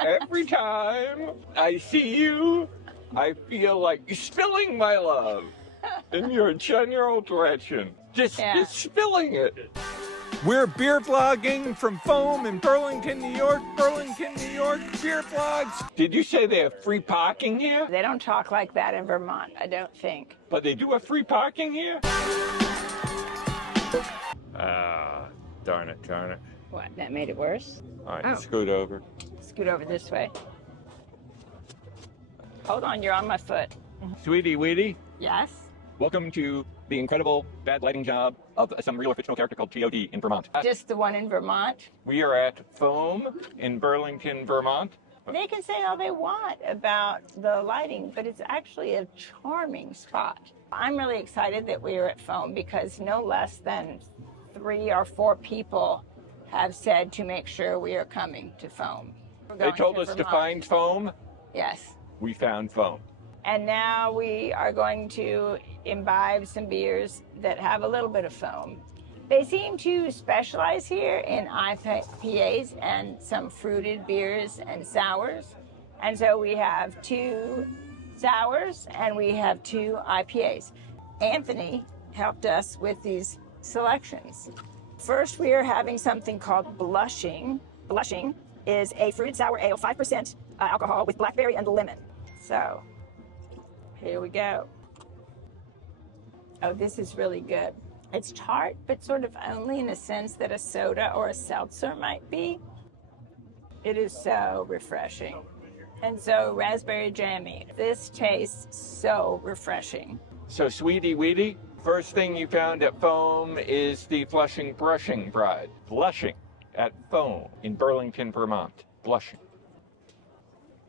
Every time I see you, I feel like spilling my love in your general direction. Just spilling it. We're beer vlogging from Foam in Burlington, New York. Burlington, New York, beer vlogs. Did you say they have free parking here? They don't talk like that in Vermont, I don't think. But they do have free parking here? Darn it. What, that made it worse? All right, scoot over. Scoot over this way. Hold on, you're on my foot. Sweetie Weetie, Yes? welcome to the incredible bad lighting job of some real or fictional character called G.O.D. in Vermont. Just the one in Vermont? We are at Foam in Burlington, Vermont. They can say all they want about the lighting, but it's actually a charming spot. I'm really excited that we are at Foam because no less than 3 or 4 people have said to make sure we are coming to Foam. They told us to find foam. Yes. We found foam. And now we are going to imbibe some beers that have a little bit of foam. They seem to specialize here in IPAs and some fruited beers and sours. And so we have 2 sours and we have 2 IPAs. Anthony helped us with these selections. First, we are having something called Blushing. Blushing is a fruited sour ale, 5% alcohol with blackberry and lemon. So, here we go. Oh, this is really good. It's tart, but sort of only in a sense that a soda or a seltzer might be. It is so refreshing and so raspberry jammy. This tastes so refreshing. So, Sweetie Weetie, first thing you found at Foam is the Flushing Brushing Bride. Blushing at Foam in Burlington, Vermont. Blushing.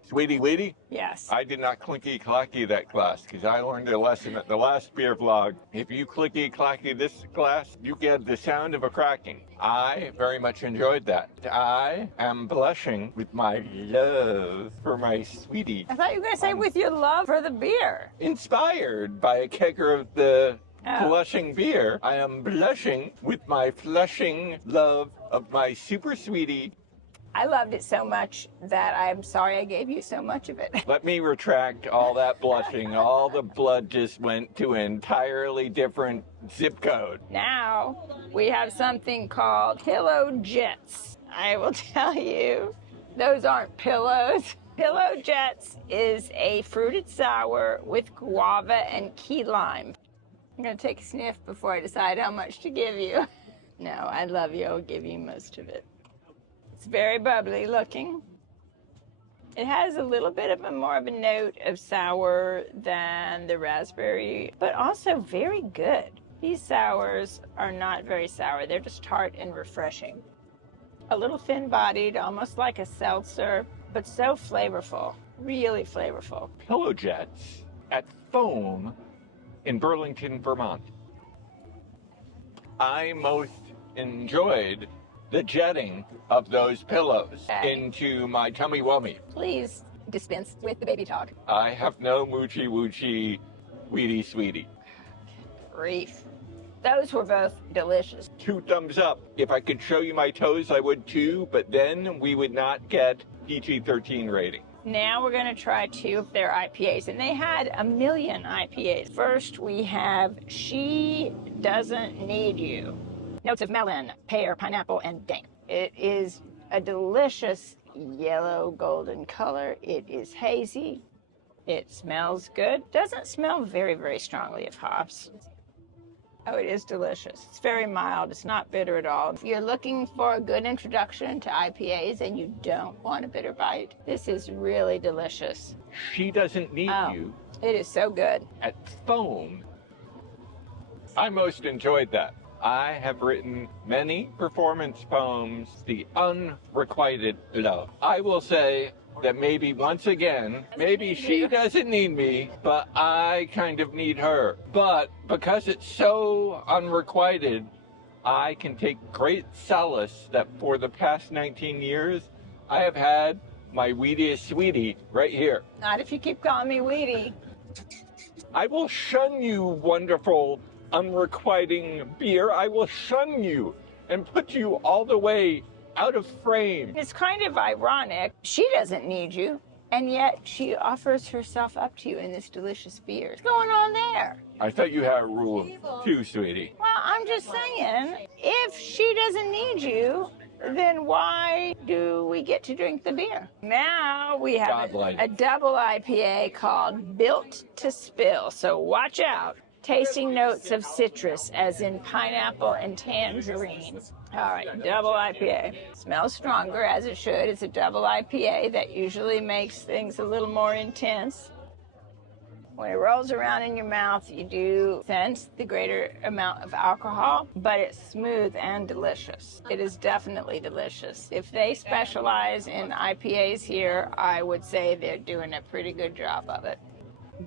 Sweetie Weetie? Yes. I did not clicky-clacky that glass because I learned a lesson at the last beer vlog. If you clicky-clacky this glass, you get the sound of a cracking. I very much enjoyed that. I am blushing with my love for my sweetie. I thought you were going to say with your love for the beer. Inspired by a kegger of the Flushing beer, I am blushing with my flushing love of my super sweetie. I loved it so much that I'm sorry I gave you so much of it. Let me retract all that blushing. All the blood just went to an entirely different zip code. Now we have something called Pillow Jets. I will tell you, those aren't pillows. Pillow Jets is a fruited sour with guava and key lime. I'm gonna take a sniff before I decide how much to give you. No, I love you, I'll give you most of it. It's very bubbly looking. It has a little bit of more of a note of sour than the raspberry, but also very good. These sours are not very sour. They're just tart and refreshing. A little thin-bodied, almost like a seltzer, but so flavorful, really flavorful. Pillow Jets at Foam in Burlington, Vermont. I most enjoyed the jetting of those pillows into my tummy wummy. Please dispense with the baby talk. I have no moochie woochie weedy sweetie. Grief. Those were both delicious. 2 thumbs up. If I could show you my toes, I would too, but then we would not get PG-13 rating. Now we're going to try 2 of their IPAs, and they had a million IPAs. First, we have She Doesn't Need You. Notes of melon, pear, pineapple, and dank. It is a delicious yellow golden color. It is hazy. It smells good. Doesn't smell very, very strongly of hops. Oh, it is delicious. It's very mild. It's not bitter at all. If you're looking for a good introduction to IPAs and you don't want a bitter bite, this is really delicious. She Doesn't Need You. It is so good. At Foam. I most enjoyed that. I have written many performance poems, the unrequited love. I will say that maybe once again, maybe she doesn't need me, but I kind of need her. But because it's so unrequited, I can take great solace that for the past 19 years, I have had my weediest sweetie right here. Not if you keep calling me Weedy. I will shun you, wonderful unrequiting beer. I will shun you and put you all the way out of frame. It's kind of ironic. She doesn't need you, and yet she offers herself up to you in this delicious beer. What's going on there? I thought you had a rule too, sweetie. Well, I'm just saying, if she doesn't need you, then why do we get to drink the beer? Now we have a double IPA called Built to Spill, so watch out. Tasting notes of citrus, as in pineapple and tangerine. All right, double IPA. Smells stronger, as it should. It's a double IPA that usually makes things a little more intense. When it rolls around in your mouth, you do sense the greater amount of alcohol, but it's smooth and delicious. It is definitely delicious. If they specialize in IPAs here, I would say they're doing a pretty good job of it.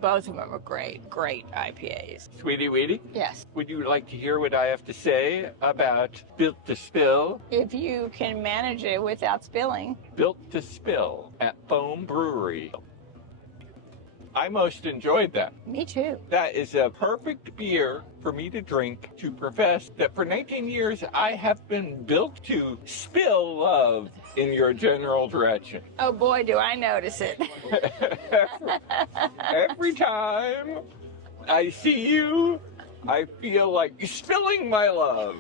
Both of them are great IPAs. Sweetie Weetie? Yes. Would you like to hear what I have to say about Built to Spill? If you can manage it without spilling. Built to Spill at Foam Brewery. I most enjoyed that. Me too. That is a perfect beer for me to drink to profess that for 19 years I have been built to spill love in your general direction. Oh boy, do I notice it. Every time I see you, I feel like spilling my love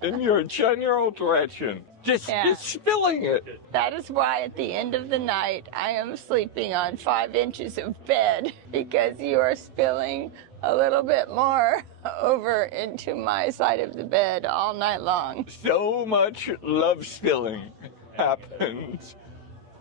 in your general direction. Just spilling it. That is why at the end of the night, I am sleeping on 5 inches of bed, because you are spilling a little bit more over into my side of the bed all night long. So much love spilling happens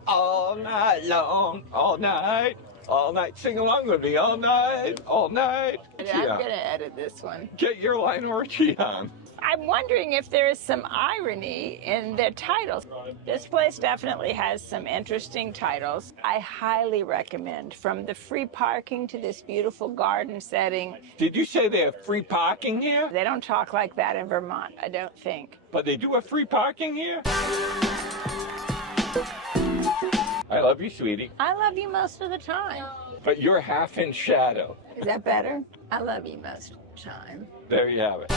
all night long, all night. All night, sing along with me, all night, all night. And I'm gonna edit this one. Get your Lionel Richie on. I'm wondering if there is some irony in their titles. This place definitely has some interesting titles. I highly recommend, from the free parking to this beautiful garden setting. Did you say they have free parking here? They don't talk like that in Vermont, I don't think. But they do have free parking here? I love you, sweetie. I love you most of the time. But you're half in shadow. Is that better? I love you most of the time. There you have it.